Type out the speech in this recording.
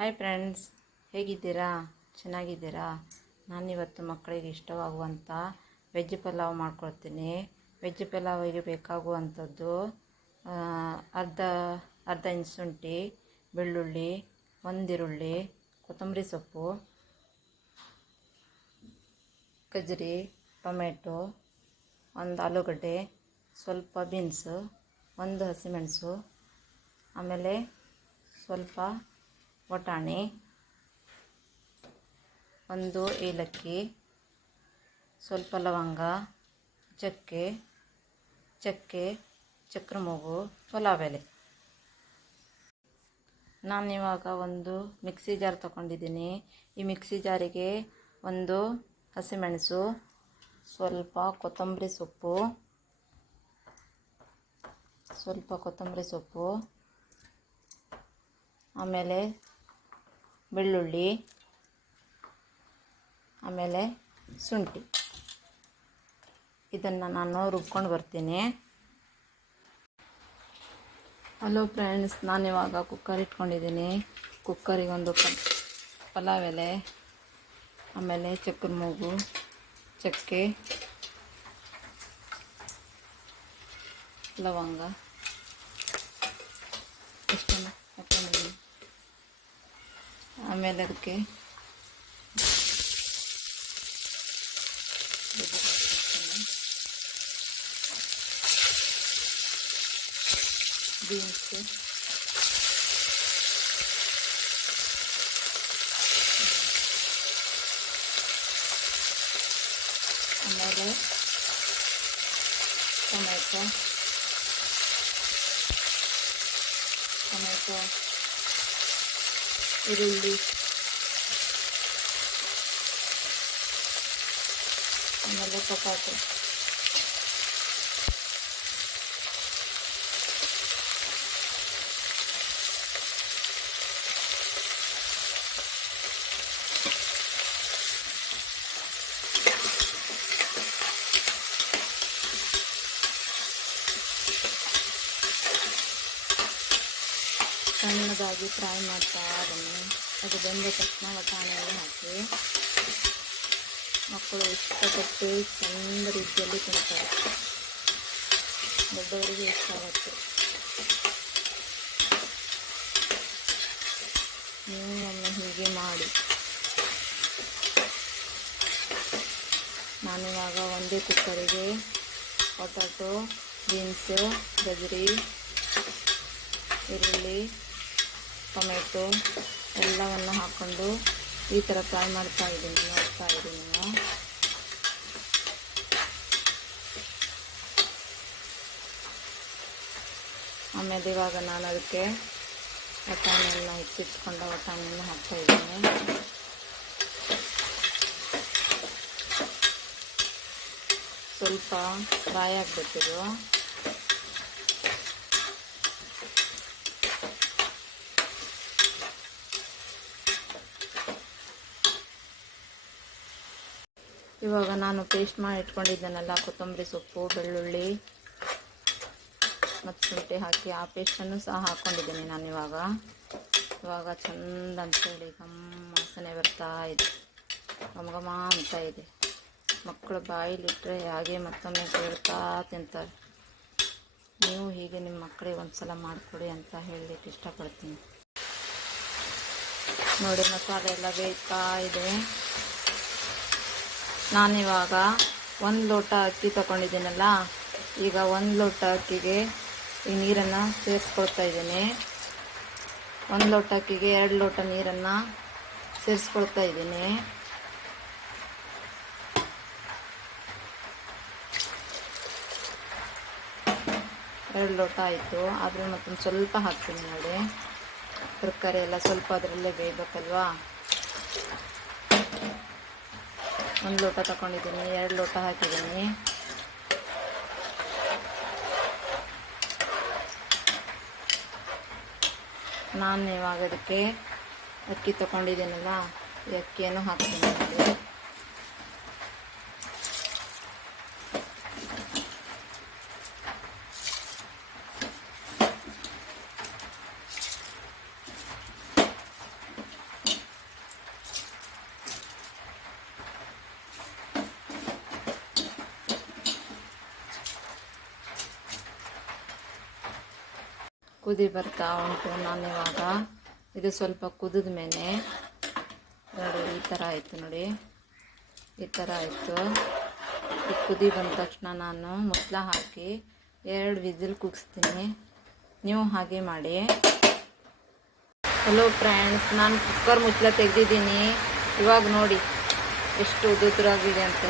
Hi friends, ಹೇಗಿದ್ದೀರಾ? ಚೆನ್ನಾಗಿದ್ದೀರಾ? ನಾನಿವತ್ತು ಮಕ್ಕಳಿಗೆ ಇಷ್ಟವಾಗುವಂಥ ವೆಜ್ ಪಲಾವ್ ಮಾಡ್ಕೊಳ್ತೀನಿ. ವೆಜ್ ಪಲಾವಿಗೆ ಬೇಕಾಗುವಂಥದ್ದು ಅರ್ಧ ಅರ್ಧ ಇಂಚ್ ಶುಂಠಿ, ಬೆಳ್ಳುಳ್ಳಿ, ಒಂದಿರುಳ್ಳಿ, ಕೊತ್ತಂಬರಿ ಸೊಪ್ಪು, ಗಜ್ಜರಿ, ಟೊಮೆಟೊ, ಒಂದು ಆಲೂಗಡ್ಡೆ, ಸ್ವಲ್ಪ ಬೀನ್ಸು, ಒಂದು ಹಸಿಮೆಣಸು, ಆಮೇಲೆ ಸ್ವಲ್ಪ ಬಟಾಣಿ, ಒಂದು ಏಲಕ್ಕಿ, ಸ್ವಲ್ಪ ಲವಂಗ, ಚಕ್ಕೆ, ಚಕ್ರ ಮೂಗು, ಪಲಾವ್ ಎಲೆ. ನಾನಿವಾಗ ಒಂದು ಮಿಕ್ಸಿ ಜಾರ್ ತಗೊಂಡಿದ್ದೀನಿ. ಈ ಮಿಕ್ಸಿ ಜಾರಿಗೆ ಒಂದು ಹಸಿಮೆಣಸು, ಸ್ವಲ್ಪ ಕೊತ್ತಂಬರಿ ಸೊಪ್ಪು, ಆಮೇಲೆ ಬೆಳ್ಳುಳ್ಳಿ, ಆಮೇಲೆ ಶುಂಠಿ, ಇದನ್ನು ನಾನು ರುಬ್ಕೊಂಡು ಬರ್ತೀನಿ. ಹಲೋ ಫ್ರೆಂಡ್ಸ್, ನಾನಿವಾಗ ಕುಕ್ಕರ್ ಇಟ್ಕೊಂಡಿದ್ದೀನಿ. ಕುಕ್ಕರಿಗೆ ಒಂದು ಪಲಾವ್ ಎಲೆ, ಆಮೇಲೆ ಚಕ್ರ ಮೂಗು, ಚಕ್ಕೆ, ಲವಂಗ ಇಷ್ಟನ್ನು ಹಾಕೊಂಡಿದ್ದೀನಿ. ಆಮೇಲೆ ಅದಕ್ಕೆ ಬೀನ್ಸು, ಆಮೇಲೆ ಟೊಮೆಟೊ, ಈರುಳ್ಳಿ, ಆಮೇಲೆ ಪೊಟಾಟೊ, ಸಣ್ಣದಾಗಿ ಫ್ರೈ ಮಾಡ್ತಾ ಬನ್ನಿ. ಅದು ಬೆಂದ ತಕ್ಷಣ ಬಟಾಣಿಯನ್ನು ಹಾಕಿ. ಮಕ್ಕಳು ಇಷ್ಟಪಟ್ಟು ಚಂದ ರೀತಿಯಲ್ಲಿ ತಿಂತಾರೆ. ದೊಡ್ಡವರಿಗೆ ಇಷ್ಟ ಆಗುತ್ತೆ. ನೀವು ಒಮ್ಮೆ ಹೀಗೆ ಮಾಡಿ. ನಾನಿವಾಗ ಒಂದೇ ಕುಕ್ಕರಿಗೆ ಪೊಟಾಟೊ, ಬೀನ್ಸು, ಗಜ್ಜರಿ, ಈರುಳ್ಳಿ, ಟೊಮೆಟೊ ಎಲ್ಲವನ್ನು ಹಾಕ್ಕೊಂಡು ಈ ಥರ ಫ್ರೈ ನೋಡ್ತಾ ಇದ್ದೀನಿ ನಾನು. ಆಮೇಲೆ ಇವಾಗ ನಾನು ಅದಕ್ಕೆ ಬಟಾಣಿಯನ್ನು ಹೆಚ್ಚಿಟ್ಕೊಂಡ ಬಟಾಣಿಯನ್ನು ಹಾಕ್ತಾಯಿದ್ದೀನಿ. ಸ್ವಲ್ಪ ಫ್ರೈ ಆಗಬೇಕಿದು. ಇವಾಗ ನಾನು ಪೇಸ್ಟ್ ಮಾಡಿ ಇಟ್ಕೊಂಡಿದ್ದೇನಲ್ಲ, ಕೊತ್ತಂಬರಿ ಸೊಪ್ಪು, ಬೆಳ್ಳುಳ್ಳಿ ಮತ್ತು ಶುಂಠಿ ಹಾಕಿ ಆ ಪೇಸ್ಟನ್ನು ಸಹ ಹಾಕ್ಕೊಂಡಿದ್ದೀನಿ ನಾನಿವಾಗ. ಇವಾಗ ಚೆಂದ ಅಂತೇಳಿ ವಾಸನೆ ಬರ್ತಾ ಇದೆ, ಘಮ ಅಂತ ಇದೆ. ಮಕ್ಕಳು ಬಾಯಿಲಿಟ್ಟರೆ ಹಾಗೆ ಮತ್ತೊಮ್ಮೆ ಕೇಳ್ತಾ ತಿಂತಾರೆ. ನೀವು ಹೀಗೆ ನಿಮ್ಮ ಮಕ್ಕಳಿಗೆ ಒಂದು ಸಲ ಮಾಡಿಕೊಡಿ ಅಂತ ಹೇಳಲಿಕ್ಕೆ ಇಷ್ಟಪಡ್ತೀನಿ. ನೋಡಿ, ಮಸಾಲೆ ಎಲ್ಲ ಬೇಯ್ತಾ ಇದೆ. ನಾನಿವಾಗ 1 ಲೋಟ ಅಕ್ಕಿ ತಗೊಂಡಿದ್ದೀನಲ್ಲ, ಈಗ 1 ಲೋಟ ಅಕ್ಕಿಗೆ ಈ ನೀರನ್ನು ಸೇರಿಸ್ಕೊಳ್ತಾ ಇದ್ದೀನಿ. 1 ಲೋಟ ಅಕ್ಕಿಗೆ 2 ಲೋಟ ನೀರನ್ನು ಸೇರಿಸ್ಕೊಳ್ತಾ ಇದ್ದೀನಿ. ಎರಡು ಲೋಟ ಆಯಿತು. ಆದರೆ ಮತ್ತೊಂದು ಸ್ವಲ್ಪ ಹಾಕ್ತೀನಿ ನೋಡಿ. ತರಕಾರಿ ಎಲ್ಲ ಸ್ವಲ್ಪ ಅದರಲ್ಲೇ ಬೇಯಬೇಕಲ್ವಾ. 1 ಲೋಟ ತಗೊಂಡಿದ್ದೀನಿ, 2 ಲೋಟ ಹಾಕಿದ್ದೀನಿ. ನಾನು ಇವಾಗ ಅದಕ್ಕೆ ಅಕ್ಕಿ ತಗೊಂಡಿದ್ದೀನಲ್ಲ, ಈ ಅಕ್ಕಿಯನ್ನು ಹಾಕ್ತೀನಿ ನೋಡಿ. ಕುದಿ ಬರ್ತಾ ಉಂಟು. ನಾನಿವಾಗ ಇದು ಸ್ವಲ್ಪ ಕುದಿದ ಮೇಲೆ ನೋಡಿ ಈ ಥರ ಆಯಿತು, ನೋಡಿ ಈ ಥರ ಆಯಿತು. ಈ ಕುದಿ ಬಂದ ತಕ್ಷಣ ನಾನು ಮುಚ್ಚಳ ಹಾಕಿ 2 ವಿಸಿಲ್ ಕೂಗಿಸ್ತೀನಿ. ನೀವು ಹಾಗೆ ಮಾಡಿ. ಹಲೋ ಫ್ರೆಂಡ್ಸ್, ನಾನು ಕುಕ್ಕರ್ ಮುಚ್ಚಳ ತೆಗೆದಿದ್ದೀನಿ. ಇವಾಗ ನೋಡಿ ಎಷ್ಟು ಉದುರಾಗಿದೆ ಅಂತ.